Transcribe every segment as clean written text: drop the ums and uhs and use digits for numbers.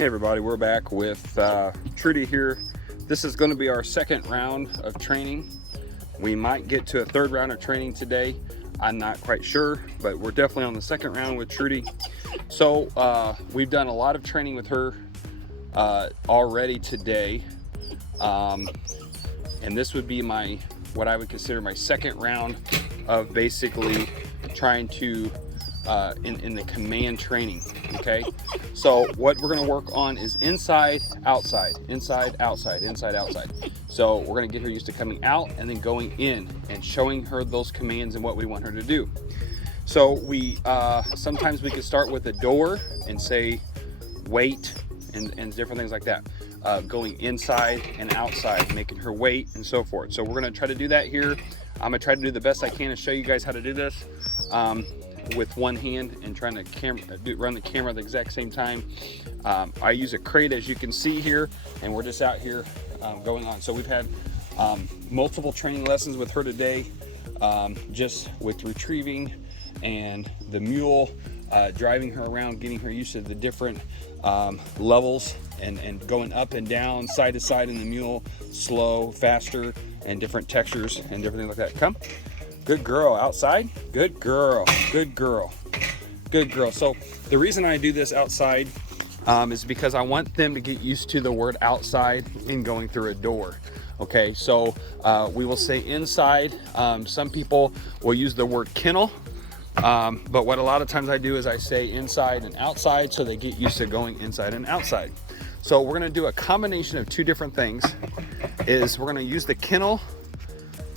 Hey everybody, we're back with Trudi here. This is going to be our second round of training. We might get to a third round of training today. I'm not quite sure, but we're definitely on the second round with Trudi. So we've done a lot of training with her already today. And this would be what I would consider my second round of basically trying to in the command training. Okay, so what we're going to work on is inside, outside, inside, outside, inside, outside. So we're going to get her used to coming out and then going in and showing her those commands and what we want her to do. So we sometimes we can start with a door and say wait and different things like that. Going inside and outside, making her wait and so forth. So we're going to try to do that here. I'm going to try to do the best I can to show you guys how to do this with one hand and trying to run the camera at the exact same time. I use a crate, as you can see here, and we're just out here going on. So we've had multiple training lessons with her today, just with retrieving and the mule, driving her around, getting her used to the different levels and going up and down, side to side in the mule, slow, faster, and different textures and different things like that. Come. Good girl. Outside. Good girl. Good girl. Good girl. So the reason I do this outside is because I want them to get used to the word outside in going through a door. Okay, so we will say inside. Some people will use the word kennel, but what a lot of times I do is I say inside and outside, so they get used to going inside and outside. So we're going to do a combination of two different things. We're going to use the kennel,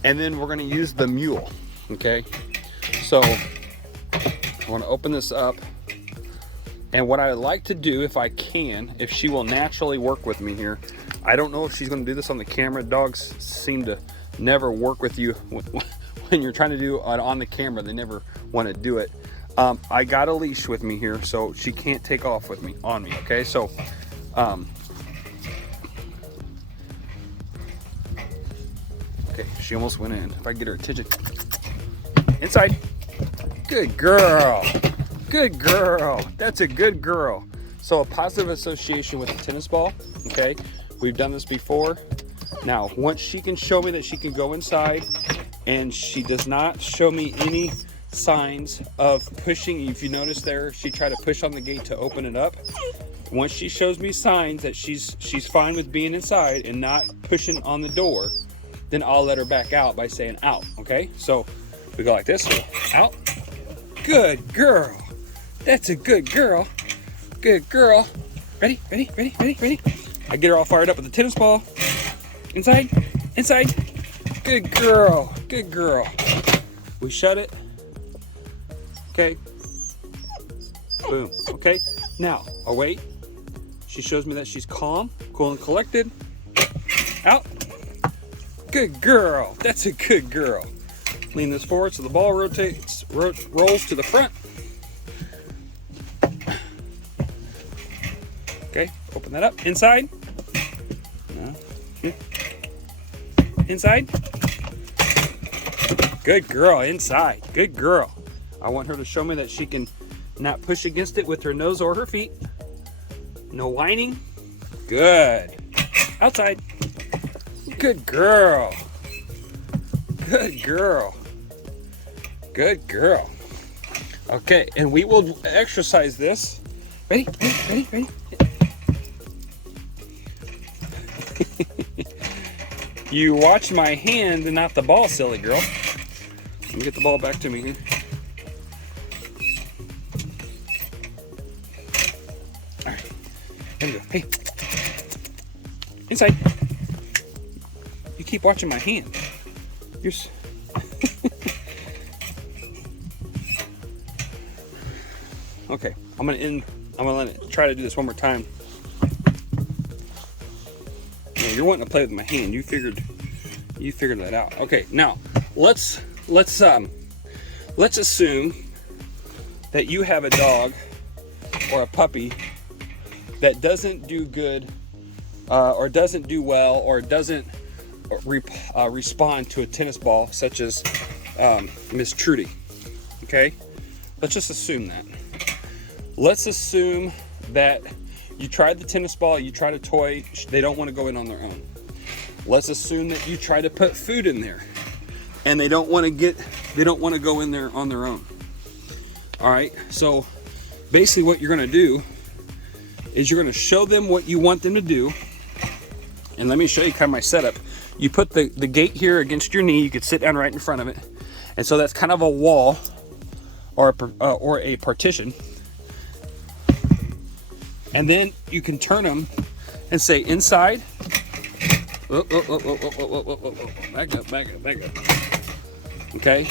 and then we're going to use the mule. Okay, so I want to open this up, and what I would like to do, if I can, if she will naturally work with me here. I don't know if she's going to do this on the camera. Dogs seem to never work with you when you're trying to do it on the camera. They never want to do it. I got a leash with me here, so she can't take off with me on me. Okay, so okay, she almost went in. If I get her attention. Inside. Good girl. Good girl. That's a good girl. So a positive association with the tennis ball. Okay, we've done this before. Now, once she can show me that she can go inside, and she does not show me any signs of pushing. If you notice there, she tried to push on the gate to open it up. Once she shows me signs that she's fine with being inside and not pushing on the door, then I'll let her back out by saying out. Okay, so we go like this. Out. Good girl. That's a good girl. Good girl. Ready, ready, ready, ready, ready. I get her all fired up with the tennis ball. Inside, inside. Good girl. Good girl. We shut it. Okay. Boom. Okay. Now, I'll wait. She shows me that she's calm, cool and collected. Out. Good girl. That's a good girl. Lean this forward so the ball rotates, rolls to the front. Okay, open that up. Inside. Inside. Good girl. Inside. Good girl. I want her to show me that she can not push against it with her nose or her feet. No whining. Good. Outside. Good girl. Good girl. Good girl. Okay, and we will exercise this. Ready? Ready? Ready? Ready? You watch my hand and not the ball, silly girl. Let me get the ball back to me here. All right. There we go. Hey. Inside. You keep watching my hand. You're okay, I'm gonna let it try to do this one more time. Yeah, you're wanting to play with my hand. You figured that out. Okay, now let's assume that you have a dog or a puppy that doesn't do good or doesn't do well or doesn't respond to a tennis ball, such as Miss Trudi. Okay, let's just assume that. Let's assume that You tried the tennis ball, you tried a toy, they don't want to go in on their own. Let's assume that you try to put food in there and they don't want to go in there on their own. All right, so basically what you're gonna do is you're gonna show them what you want them to do. And let me show you kind of my setup. You put the gate here against your knee. You could sit down right in front of it. And so that's kind of a wall or a partition. And then you can turn them and say inside. Back up. Okay.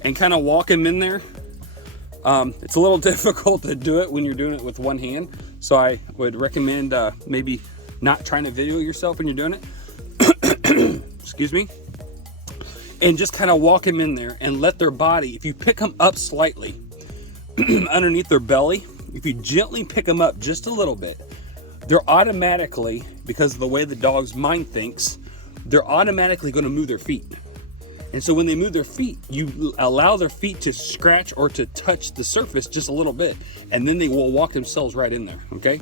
And kind of walk them in there. It's a little difficult to do it when you're doing it with one hand. So I would recommend maybe not trying to video yourself when you're doing it. Excuse me. And just kind of walk them in there and let their body, if you pick them up slightly underneath their belly, if you gently pick them up just a little bit, they're automatically, because of the way the dog's mind thinks, they're automatically going to move their feet. And so when they move their feet, you allow their feet to scratch or to touch the surface just a little bit, and then they will walk themselves right in there, okay?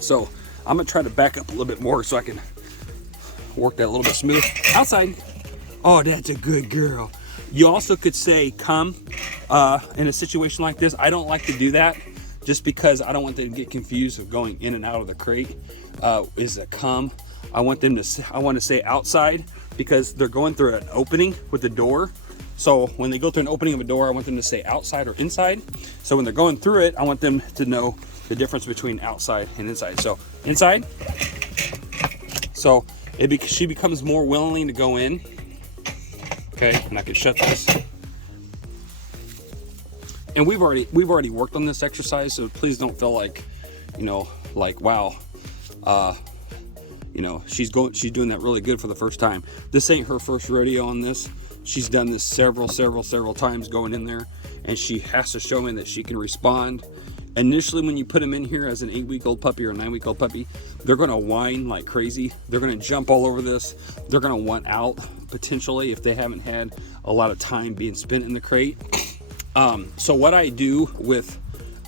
So I'm gonna try to back up a little bit more so I can work that a little bit smooth. Outside. Oh, that's a good girl. You also could say come in a situation like this. I don't like to do that just because I don't want them to get confused of going in and out of the crate. Is a come. I want to say outside because they're going through an opening with the door. So when they go through an opening of a door, I want them to say outside or inside. So when they're going through it, I want them to know the difference between outside and inside. So inside. So she becomes more willing to go in. Okay, and I can shut this. And we've already worked on this exercise, so please don't feel like, like wow, she's doing that really good for the first time. This ain't her first rodeo on this. She's done this several times going in there, and she has to show me that she can respond. Initially, when you put them in here as an 8-week-old puppy or a 9-week-old puppy, they're gonna whine like crazy. They're gonna jump all over this. They're gonna want out potentially if they haven't had a lot of time being spent in the crate. So what I do with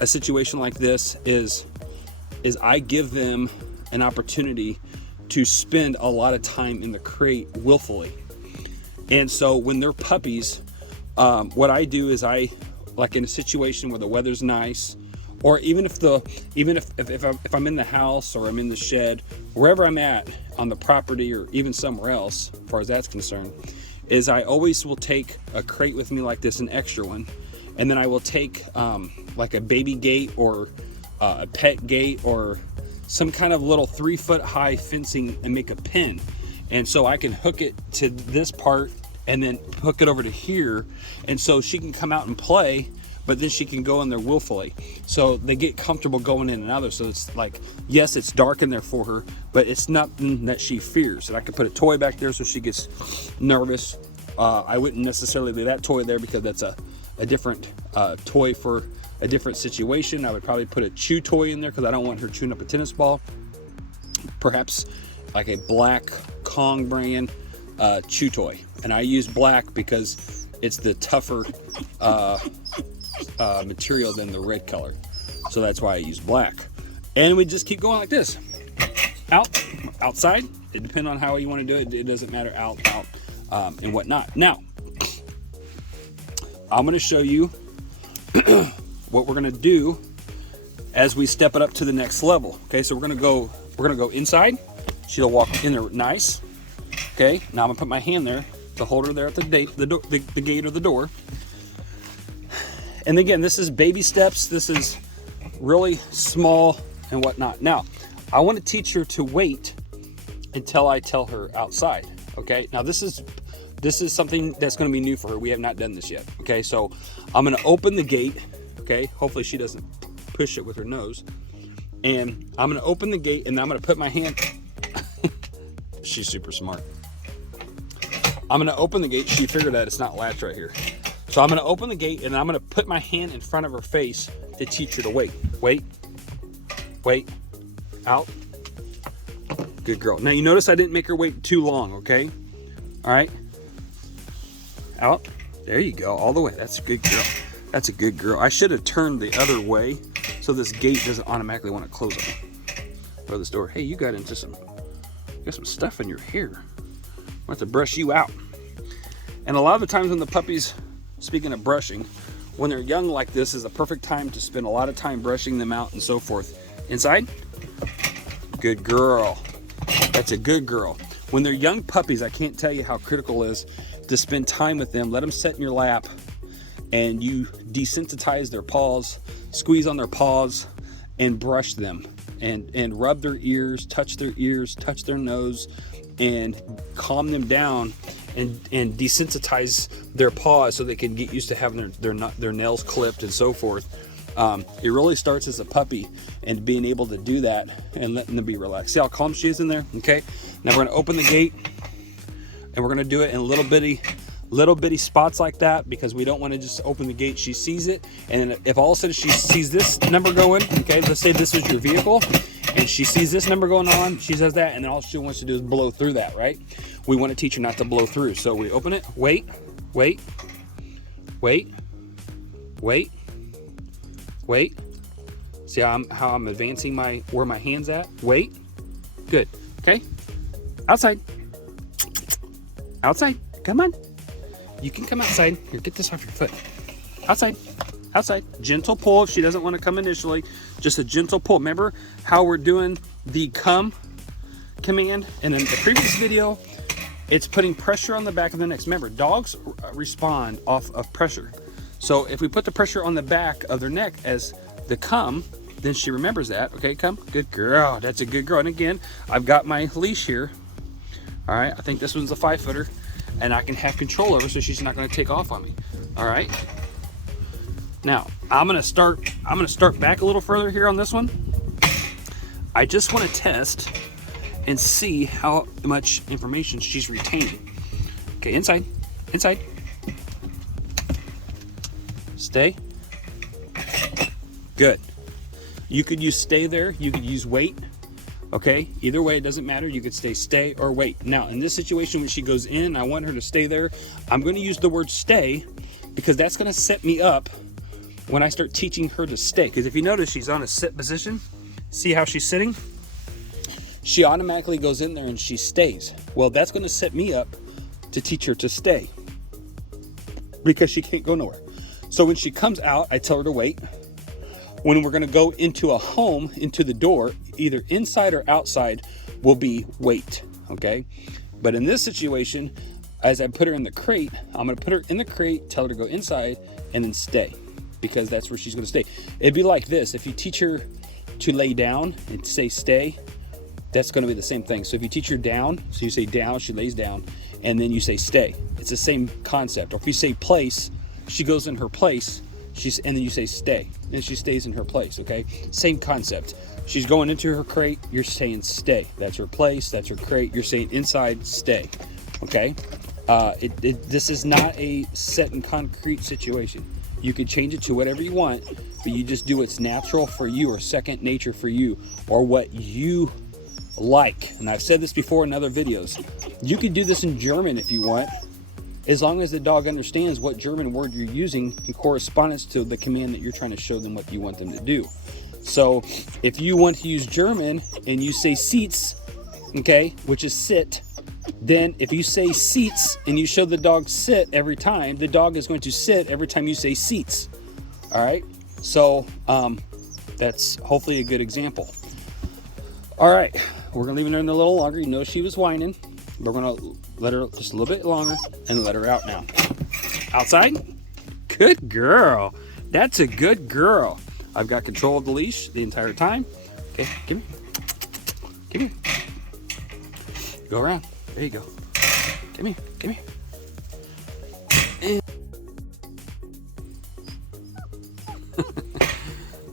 a situation like this is I give them an opportunity to spend a lot of time in the crate willfully. And so when they're puppies, what I do is like in a situation where the weather's nice, or even if I'm in the house or I'm in the shed, wherever I'm at on the property or even somewhere else, as far as that's concerned, is I always will take a crate with me like this, an extra one, and then I will take like a baby gate or a pet gate or some kind of little 3-foot high fencing and make a pin. And so I can hook it to this part and then hook it over to here. And so she can come out and play, but then she can go in there willfully. So they get comfortable going in and out there. So it's like, yes, it's dark in there for her, but it's nothing that she fears. And I can put a toy back there so she gets nervous. I wouldn't necessarily leave that toy there because that's a different toy for a different situation. I would probably put a chew toy in there because I don't want her chewing up a tennis ball. Perhaps like a black Kong brand chew toy. And I use black because it's the tougher material than the red color. So that's why I use black. And we just keep going like this. Outside. It depends on how you want to do it. It doesn't matter. Out, and whatnot. Now, I'm going to show you what we're going to do as we step it up to the next level. Okay, so we're going to go inside. She'll walk in there nice. Okay, now I'm going to put my hand there to hold her there at the gate or the door. And again, this is baby steps. This is really small and whatnot. Now, I want to teach her to wait until I tell her outside. Okay, now this is something that's going to be new for her. We have not done this yet. Okay, so I'm going to open the gate. Okay, hopefully she doesn't push it with her nose. And I'm going to open the gate and I'm going to put my hand. She's super smart. I'm going to open the gate. She figured that it's not latched right here. So I'm going to open the gate and I'm going to put my hand in front of her face to teach her to wait. Wait. Out. Good girl. Now you notice I didn't make her wait too long, okay? All right. Out. There you go. All the way. That's a good girl. That's a good girl. I should have turned the other way so this gate doesn't automatically want to close on me. Or this door. Hey, you got some stuff in your hair. I have to brush you out. And a lot of the times when the puppies, speaking of brushing, when they're young like this is a perfect time to spend a lot of time brushing them out and so forth. Inside? Good girl. That's a good girl. When they're young puppies, I can't tell you how critical it is to spend time with them. Let them sit in your lap and you desensitize their paws, squeeze on their paws, and brush them. And rub their ears, touch their nose, and calm them down and desensitize their paws so they can get used to having their nails clipped and so forth. It really starts as a puppy and being able to do that and letting them be relaxed. See how calm she is in there? Okay. Now we're gonna open the gate and we're gonna do it in little bitty spots like that because we don't want to just open the gate. She sees it, and if all of a sudden she sees this number going, okay, let's say this was your vehicle, and she sees this number going on, she says that, and then all she wants to do is blow through that, right? We want to teach her not to blow through. So we open it, wait, wait, wait, wait, wait. See how I'm advancing where my hand's at? Wait, good, okay? Outside, outside, come on. You can come outside. Here, get this off your foot. Outside, outside. Gentle pull if she doesn't want to come initially. Just a gentle pull. Remember how we're doing the come command? And in the previous video, it's putting pressure on the back of the neck. Remember, dogs respond off of pressure. So if we put the pressure on the back of their neck as the come, then she remembers that. Okay, come. Good girl. That's a good girl. And again, I've got my leash here. All right, I think this one's a 5-footer. And I can have control over so she's not going to take off on me. All right. Now I'm going to start back a little further here on this one. I just want to test and see how much information she's retaining. Okay, inside, inside. Stay. Good. You could use stay there. You could use wait. Okay, either way, it doesn't matter. You could stay or wait. Now, in this situation, when she goes in, I want her to stay there. I'm going to use the word stay because that's going to set me up when I start teaching her to stay. Because if you notice, she's on a sit position. See how she's sitting? She automatically goes in there and she stays. Well, that's going to set me up to teach her to stay because she can't go nowhere. So when she comes out, I tell her to wait. When we're going to go into a home, into the door, either inside or outside, will be wait, okay? But in this situation, as I put her in the crate, I'm going to put her in the crate, tell her to go inside, and then stay, because that's where she's going to stay. It'd be like this. If you teach her to lay down and say stay, that's going to be the same thing. So if you teach her down, so you say down, she lays down, and then you say stay. It's the same concept. Or if you say place, she goes in her place, and then you say stay, and she stays in her place, okay? Same concept. She's going into her crate, you're saying stay. That's her place, that's her crate, you're saying inside, stay, okay? This is not a set and concrete situation. You could change it to whatever you want, but you just do what's natural for you or second nature for you or what you like. And I've said this before in other videos. You could do this in German if you want, as long as the dog understands what German word you're using in correspondence to the command that you're trying to show them what you want them to do. So if you want to use German and you say seats, okay, which is sit, then if you say seats and you show the dog sit every time, the dog is going to sit every time you say seats. All right, so that's hopefully a good example. All right, we're gonna leave her in a little longer. You know she was whining. We're gonna let her just a little bit longer and let her out now. Outside? Good girl. That's a good girl. I've got control of the leash the entire time. Okay, give me. Give me. Go around. There you go. Give me. Give me.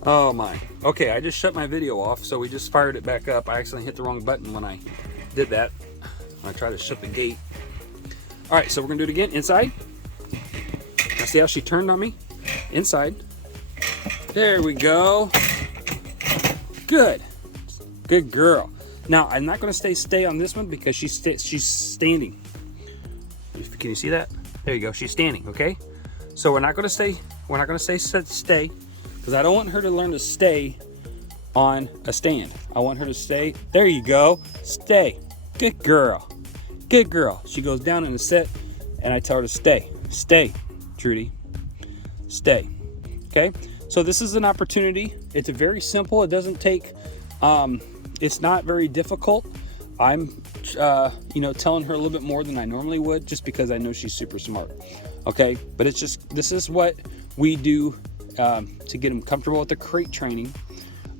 Oh my. Okay, I just shut my video off, so we just fired it back up. I accidentally hit the wrong button when I did that. I try to shut the gate. All right, so we're gonna do it again. Inside. Now see how she turned on me? Inside. There we go. Good. Good girl. Now I'm not gonna stay on this one because she's standing. Can you see that? There you go. She's standing. Okay. So we're not gonna stay. We're not gonna say stay because I don't want her to learn to stay on a stand. I want her to stay. There you go. Stay. Good girl. Good girl. She goes down in a sit, and I tell her to stay. Stay, Trudy. Stay. Okay? So this is an opportunity. It's a very simple. It doesn't take, it's not very difficult. I'm, telling her a little bit more than I normally would, just because I know she's super smart. Okay? But it's just, this is what we do to get them comfortable with the crate training.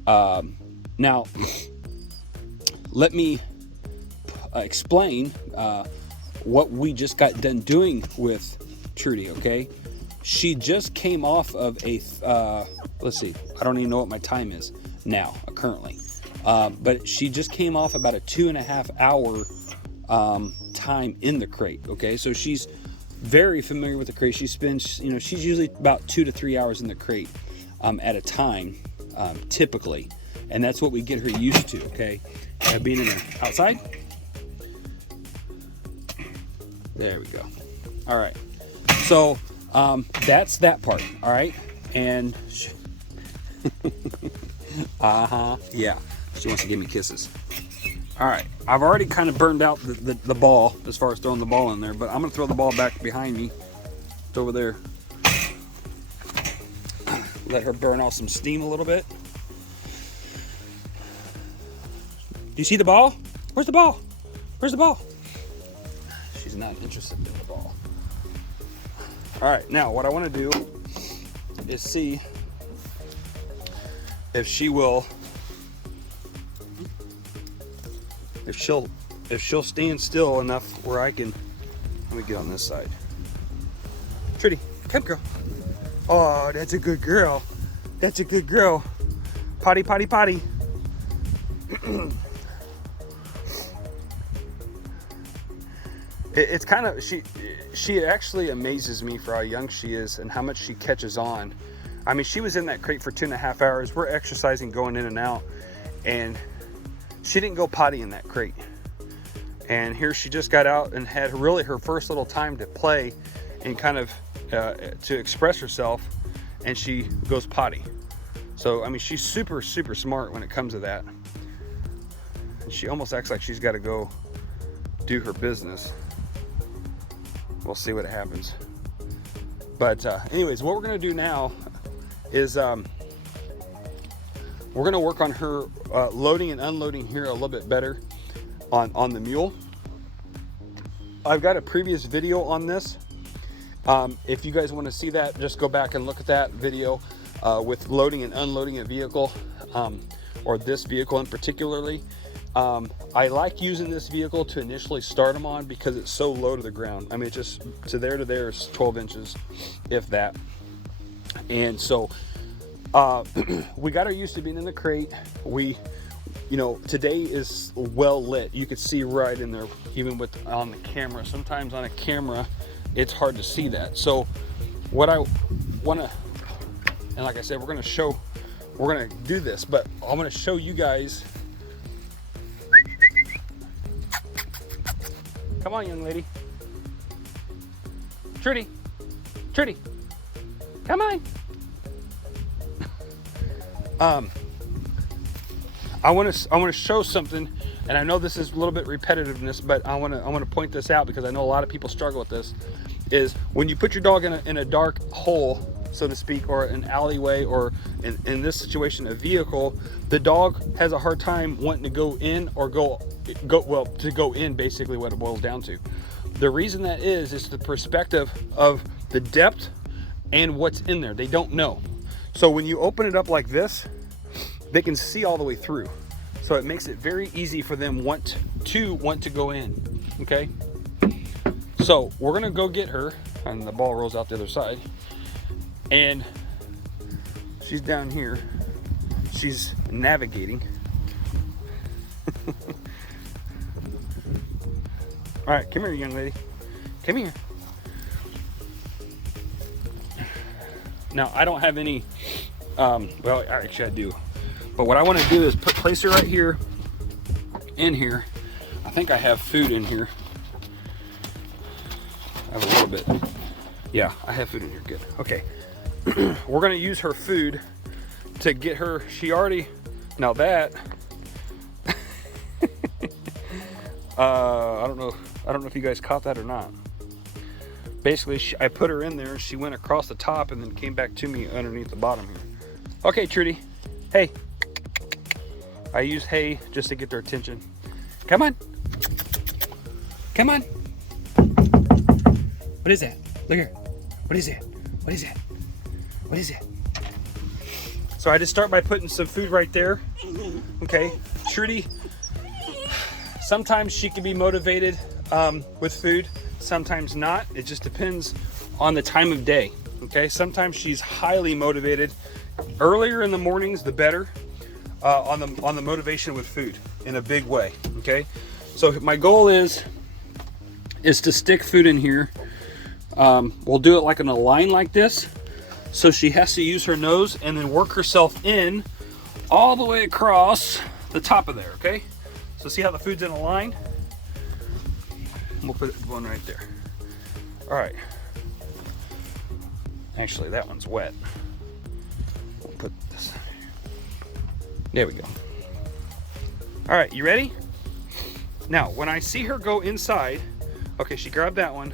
Now, let me explain what we just got done doing with Trudi, okay? She just came off of a, let's see, I don't even know what my time is now, currently. But she just came off about a 2.5 hour time in the crate, okay? So she's very familiar with the crate. She spends, she's usually about 2 to 3 hours in the crate at a time, typically. And that's what we get her used to, okay? Being in the outside. There we go. All right. So that's that part, all right? And yeah, she wants to give me kisses. All right, I've already kind of burned out the ball as far as throwing the ball in there, but I'm gonna throw the ball back behind me. It's over there. Let her burn off some steam a little bit. Do you see the ball? Where's the ball? Where's the ball? She's not interested in the ball. All right, now what I want to do is see if she will, if she'll stand still enough where I can. Let me get on this side. Trudy, come girl. Oh, that's a good girl. That's a good girl. Potty, potty, potty. It's kind of, she actually amazes me for how young she is and how much she catches on. I mean, she was in that crate for 2.5 hours. We're exercising, going in and out, and she didn't go potty in that crate. And here she just got out and had really her first little time to play and kind of to express herself, and she goes potty. So, I mean, she's super, super smart when it comes to that. And she almost acts like she's got to go do her business. We'll see what happens. But anyways, what we're gonna do now is we're gonna work on her loading and unloading here a little bit better on the mule. I've got a previous video on this. If you guys want to see that, just go back and look at that video with loading and unloading a vehicle, or this vehicle in particularly. I like using this vehicle to initially start them on because it's so low to the ground. I mean, just to there is 12 inches, if that. And so we got her used to being in the crate. Today is well lit. You could see right in there, even on the camera. Sometimes on a camera, it's hard to see that. So what I want to, and like I said, we're going to do this, but I'm going to show you guys. Come on, young lady. Trudy, come on. I want to show something, and I know this is a little bit repetitiveness, but I want to point this out because I know a lot of people struggle with this. Is when you put your dog in a dark hole, so to speak, or an alleyway, or in this situation a vehicle, the dog has a hard time wanting to go in or go in, basically what it boils down to. The reason that is the perspective of the depth and what's in there. They don't know. So when you open it up like this, they can see all the way through. So it makes it very easy for them want to go in. Okay. So we're gonna go get her, and the ball rolls out the other side. And she's down here. She's navigating. All right, come here, young lady. Come here. Now, I don't have any, well, actually I do. But what I want to do is place her right here, in here. I think I have food in here. I have a little bit. Yeah, I have food in here, good. Okay. We're gonna use her food to get her, she already, now that, I don't know if you guys caught that or not. Basically, I put her in there, she went across the top and then came back to me underneath the bottom here. Okay, Trudy, hey. I use hey just to get their attention. Come on. Come on. What is that? Look here. What is that? What is that? What is that? So I just start by putting some food right there. Okay, Trudy, sometimes she can be motivated with food, sometimes not. It just depends on the time of day. Okay, sometimes she's highly motivated. Earlier in the mornings, the better on the motivation with food in a big way. Okay, so my goal is to stick food in here. We'll do it like in a line like this. So she has to use her nose and then work herself in all the way across the top of there, okay? So see how the food's in a line? We'll put one right there. All right. Actually, that one's wet. We'll put this. There we go. All right, you ready? Now, when I see her go inside, okay, she grabbed that one.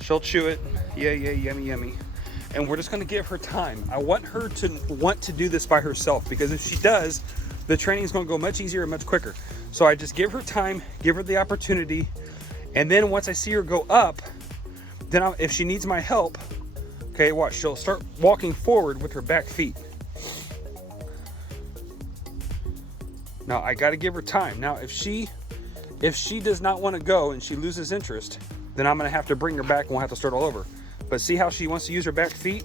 She'll chew it. Yeah, yummy, yummy. And we're just gonna give her time. I want her to want to do this by herself, because if she does, the training is gonna go much easier and much quicker. So I just give her time, give her the opportunity, and then once I see her go up, then if she needs my help, okay, watch, she'll start walking forward with her back feet. Now I gotta give her time. Now if she does not wanna go and she loses interest, then I'm gonna have to bring her back and we'll have to start all over. But see how she wants to use her back feet?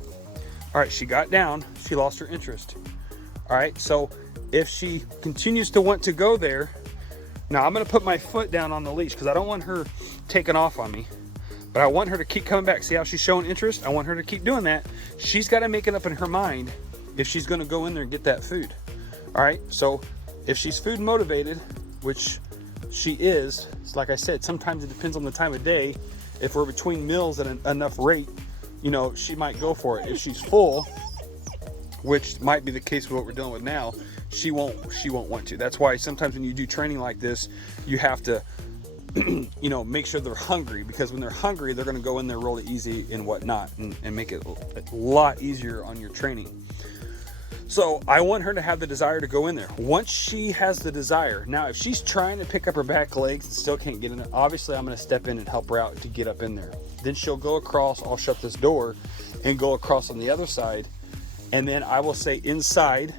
All right, she got down, she lost her interest. All right, so if she continues to want to go there, now I'm gonna put my foot down on the leash because I don't want her taking off on me, but I want her to keep coming back. See how she's showing interest? I want her to keep doing that. She's gotta make it up in her mind if she's gonna go in there and get that food. All right, so if she's food motivated, which she is, like I said, sometimes it depends on the time of day. If we're between meals at enough rate, you know, she might go for it. If she's full, which might be the case with what we're dealing with now, she won't want to. That's why sometimes when you do training like this, you have to, you know, make sure they're hungry, because when they're hungry, they're going to go in there really easy and whatnot, and make it a lot easier on your training. So I want her to have the desire to go in there. Once she has the desire, now if she's trying to pick up her back legs and still can't get in it, obviously I'm going to step in and help her out to get up in there. Then she'll go across, I'll shut this door and go across on the other side, and then I will say inside.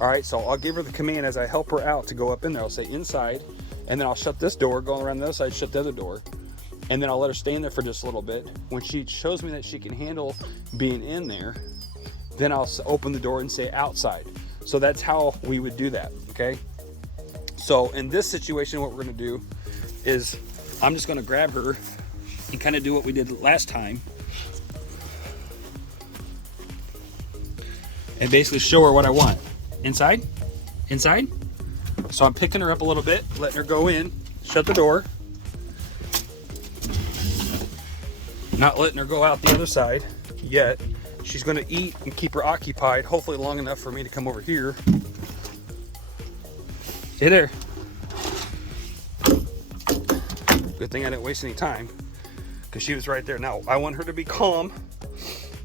All right, so I'll give her the command as I help her out to go up in there. I'll say inside, and then I'll shut this door, go around the other side, shut the other door, and then I'll let her stay in there for just a little bit. When she shows me that she can handle being in there, then I'll open the door and say outside. So that's how we would do that, okay? So in this situation, what we're gonna do is I'm just gonna grab her and kind of do what we did last time and basically show her what I want. Inside, inside. So I'm picking her up a little bit, letting her go in, shut the door. Not letting her go out the other side yet. She's gonna eat and keep her occupied, hopefully long enough for me to come over here. Stay there. Good thing I didn't waste any time, because she was right there. Now, I want her to be calm,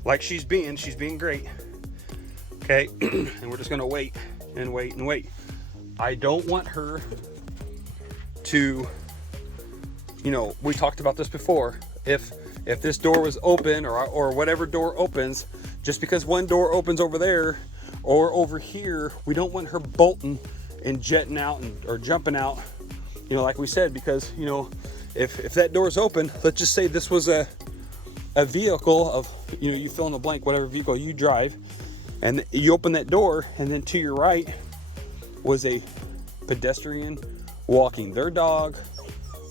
like she's being great. Okay, and we're just gonna wait and wait and wait. I don't want her to, you know, we talked about this before. If this door was open, or whatever door opens, just because one door opens over there or over here, we don't want her bolting and jetting out or jumping out, you know, like we said, because, you know, if that door is open, let's just say this was a vehicle of, you know, you fill in the blank, whatever vehicle you drive, and you open that door, and then to your right was a pedestrian walking their dog,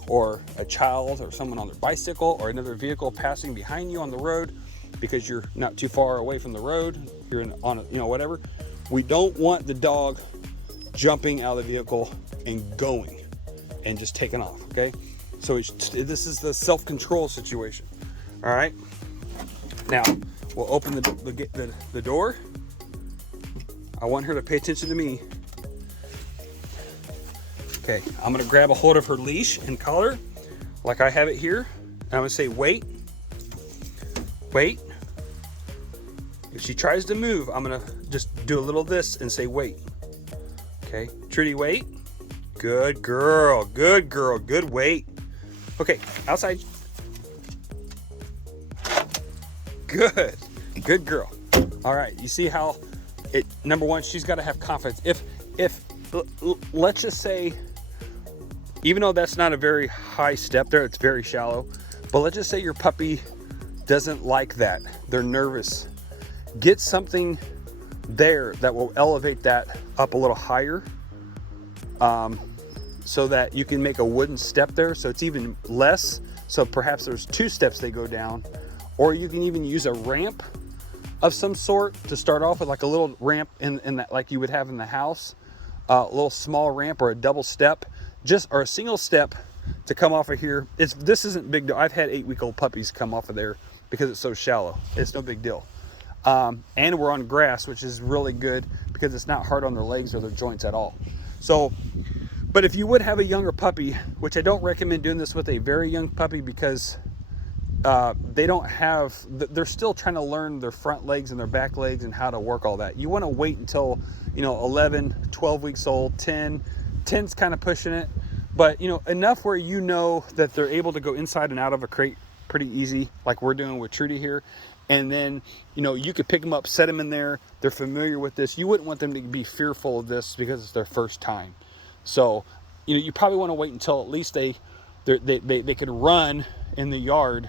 or a child, or someone on their bicycle, or another vehicle passing behind you on the road because you're not too far away from the road, you're on a, you know, whatever. We don't want the dog jumping out of the vehicle and going and just taking off, okay? So this is the self-control situation, all right? Now, we'll open the door, I want her to pay attention to me. Okay, I'm gonna grab a hold of her leash and collar, like I have it here. And I'm gonna say, wait, wait. If she tries to move, I'm gonna just do a little this and say, wait. Okay, Trudy, wait. Good girl, good girl, good wait. Okay, outside. Good, good girl. All right, you see how it, number one, she's gotta have confidence. If let's just say, even though that's not a very high step there, it's very shallow, but let's just say your puppy doesn't like that. They're nervous. Get something there that will elevate that up a little higher, so that you can make a wooden step there so it's even less. So perhaps there's 2 steps they go down, or you can even use a ramp of some sort to start off with, like a little ramp in that, like you would have in the house, a little small ramp or a double step, or a single step to come off of here. This isn't big deal. I've had 8-week-old puppies come off of there because it's so shallow. It's no big deal. And we're on grass, which is really good because it's not hard on their legs or their joints at all. So, but if you would have a younger puppy, which I don't recommend doing this with a very young puppy because they're still trying to learn their front legs and their back legs and how to work all that. You want to wait until, 11, 12 weeks old, 10's kind of pushing it, but enough where that they're able to go inside and out of a crate pretty easy, like we're doing with Trudi here. And then, you could pick them up, set them in there. They're familiar with this. You wouldn't want them to be fearful of this because it's their first time. So, you probably want to wait until at least they could run in the yard,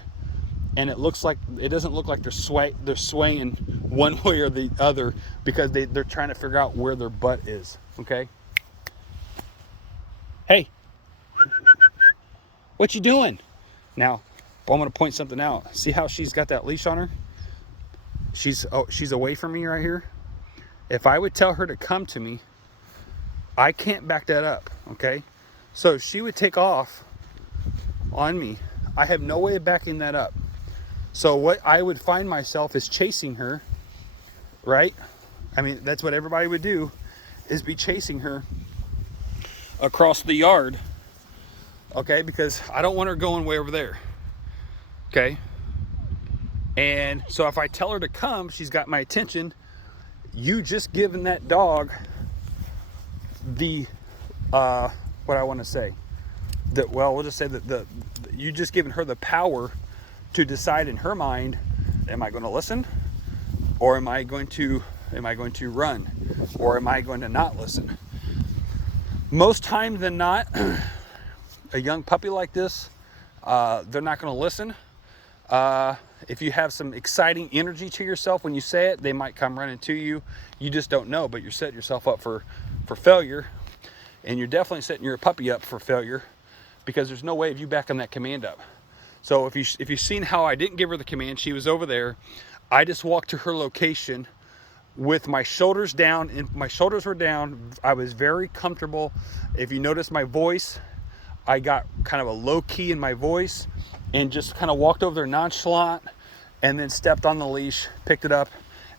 and it doesn't look like they're swaying one way or the other because they're trying to figure out where their butt is. Okay. Hey, what you doing? Now, I'm going to point something out. See how she's got that leash on her? She's away from me right here. If I would tell her to come to me, I can't back that up, okay? So she would take off on me. I have no way of backing that up. So what I would find myself is chasing her, right? I mean, that's what everybody would do, is be chasing her across the yard, okay? Because I don't want her going way over there, okay? And so if I tell her to come, she's got my attention. You just given that dog the, what I want to say, we'll just say that you just given her the power to decide in her mind, am I going to listen, or am I going to run, or am I going to not listen? Most times than not, a young puppy like this, they're not going to listen. If you have some exciting energy to yourself when you say it, they might come running to you. You just don't know, but you're setting yourself up for failure, and you're definitely setting your puppy up for failure because there's no way of you backing that command up. So if you've seen how I didn't give her the command, she was over there. I just walked to her location with my shoulders down, and my shoulders were down. I was very comfortable. If you notice my voice, I got kind of a low key in my voice and just kind of walked over there nonchalant, and then stepped on the leash, picked it up,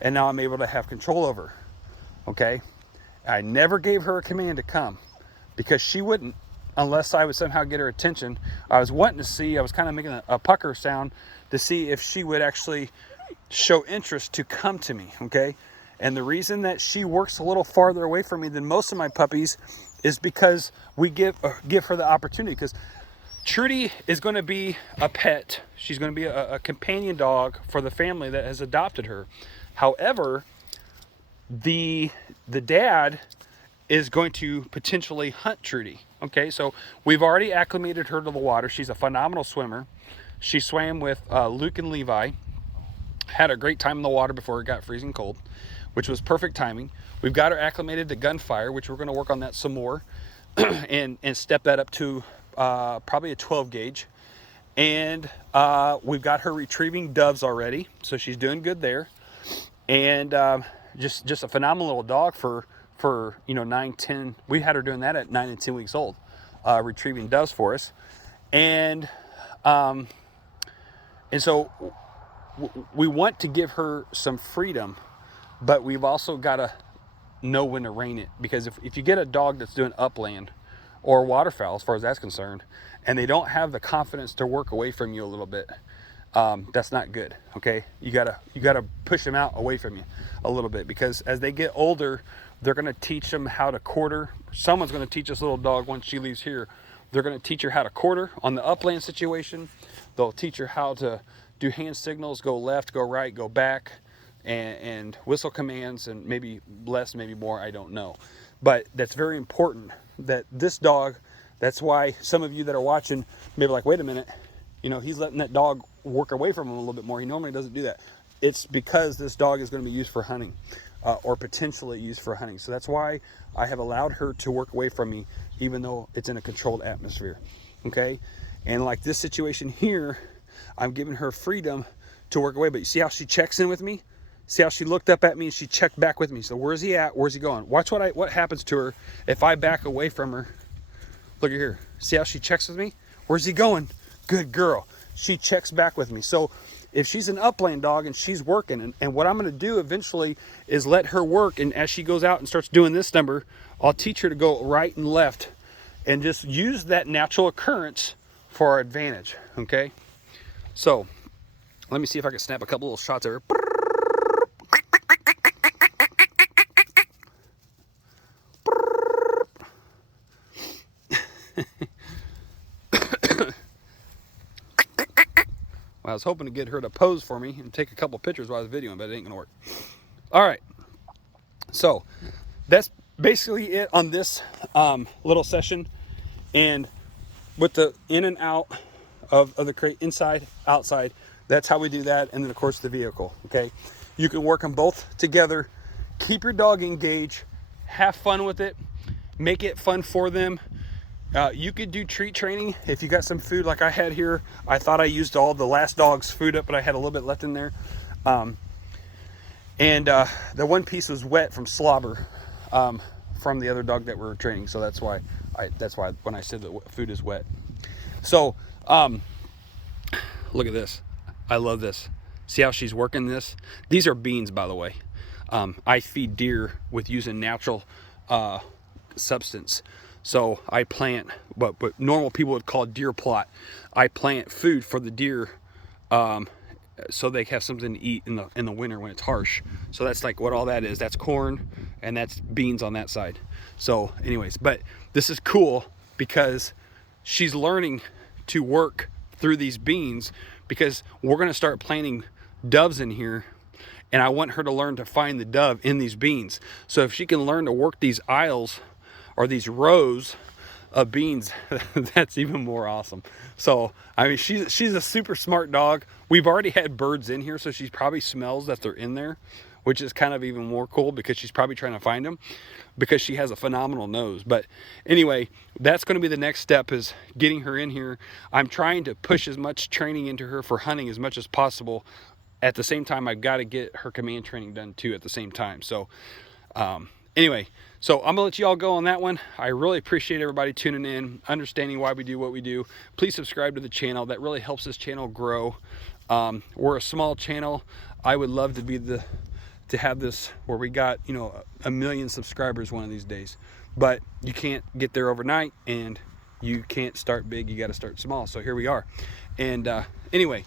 and now I'm able to have control over her, okay? I never gave her a command to come because she wouldn't unless I would somehow get her attention. I was wanting to see, I was kind of making a pucker sound to see if she would actually show interest to come to me, okay? And the reason that she works a little farther away from me than most of my puppies is because we give her the opportunity, because Trudi is going to be a pet. She's going to be a companion dog for the family that has adopted her. However, the dad is going to potentially hunt Trudi. Okay, so we've already acclimated her to the water. She's a phenomenal swimmer. She swam with Luke and Levi. Had a great time in the water before it got freezing cold, which was perfect timing. We've got her acclimated to gunfire, which we're going to work on that some more and step that up to probably a 12 gauge. And we've got her retrieving doves already, so she's doing good there. And just a phenomenal little dog for 9, 10. We had her doing that at 9 and 10 weeks old, retrieving doves for us. And so we want to give her some freedom, but we've also got to know when to rein it. Because if you get a dog that's doing upland or waterfowl, as far as that's concerned, and they don't have the confidence to work away from you a little bit, that's not good. Okay, you gotta push them out away from you a little bit, because as they get older, they're gonna teach them how to quarter. Someone's gonna teach this little dog once she leaves here. They're gonna teach her how to quarter on the upland situation. They'll teach her how to do hand signals, go left, go right, go back, and whistle commands, and maybe less, maybe more, I don't know. But that's very important that this dog, that's why some of you that are watching may be like, wait a minute, you know, he's letting that dog work away from him a little bit more. He normally doesn't do that. It's because this dog is going to be used for hunting, or potentially used for hunting. So that's why I have allowed her to work away from me, even though it's in a controlled atmosphere. Okay. And like this situation here, I'm giving her freedom to work away. But you see how she checks in with me? See how she looked up at me and she checked back with me. So where's he at? Where's he going? Watch what happens to her if I back away from her. Look at here. See how she checks with me? Where's he going? Good girl. She checks back with me. So if she's an upland dog and she's working, and what I'm going to do eventually is let her work, and as she goes out and starts doing this number, I'll teach her to go right and left and just use that natural occurrence for our advantage. Okay? So let me see if I can snap a couple little shots of her. Well, I was hoping to get her to pose for me and take a couple pictures while I was videoing, but it ain't gonna work. All right, so that's basically it on this little session. And with the in and out of the crate, inside, outside, that's how we do that. And then of course the vehicle. Okay, you can work them both together. Keep your dog engaged, have fun with it, make it fun for them. You could do treat training if you got some food like I had here. I thought I used all the last dog's food up, but I had a little bit left in there. The one piece was wet from slobber from the other dog that we're training. So that's why when I said that food is wet. So look at this. I love this. See how she's working this? These are beans, by the way. I feed deer with using natural substance. So I plant what normal people would call deer plot. I plant food for the deer so they have something to eat in the winter when it's harsh. So that's like what all that is. That's corn and that's beans on that side. So anyways, but this is cool because she's learning to work through these beans, because we're going to start planting doves in here, and I want her to learn to find the dove in these beans. So if she can learn to work these aisles or these rows of beans, that's even more awesome. So I mean, she's a super smart dog. We've already had birds in here, so she probably smells that they're in there, which is kind of even more cool, because she's probably trying to find them, because she has a phenomenal nose. But anyway, that's going to be the next step, is getting her in here. I'm trying to push as much training into her for hunting as much as possible. At the same time, I've got to get her command training done too at the same time. So anyway, so I'm gonna let you all go on that one. I really appreciate everybody tuning in, understanding why we do what we do. Please subscribe to the channel. That really helps this channel grow. We're a small channel. I would love to have this where we got, you know, 1 million subscribers one of these days. But you can't get there overnight, and you can't start big. You got to start small. So here we are. And anyway,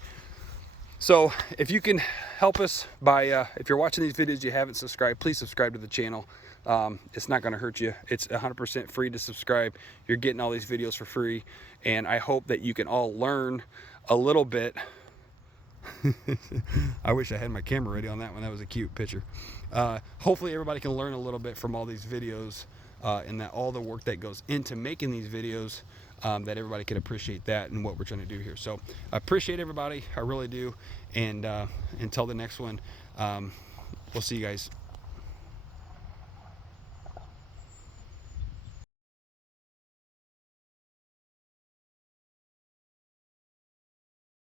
so if you can help us by, if you're watching these videos, you haven't subscribed, please subscribe to the channel. It's not going to hurt you. It's 100% free to subscribe. You're getting all these videos for free. And I hope that you can all learn a little bit. I wish I had my camera ready on that one. That was a cute picture. Hopefully everybody can learn a little bit from all these videos, and that all the work that goes into making these videos, that everybody can appreciate that and what we're trying to do here. So I appreciate everybody. I really do. And until the next one, we'll see you guys.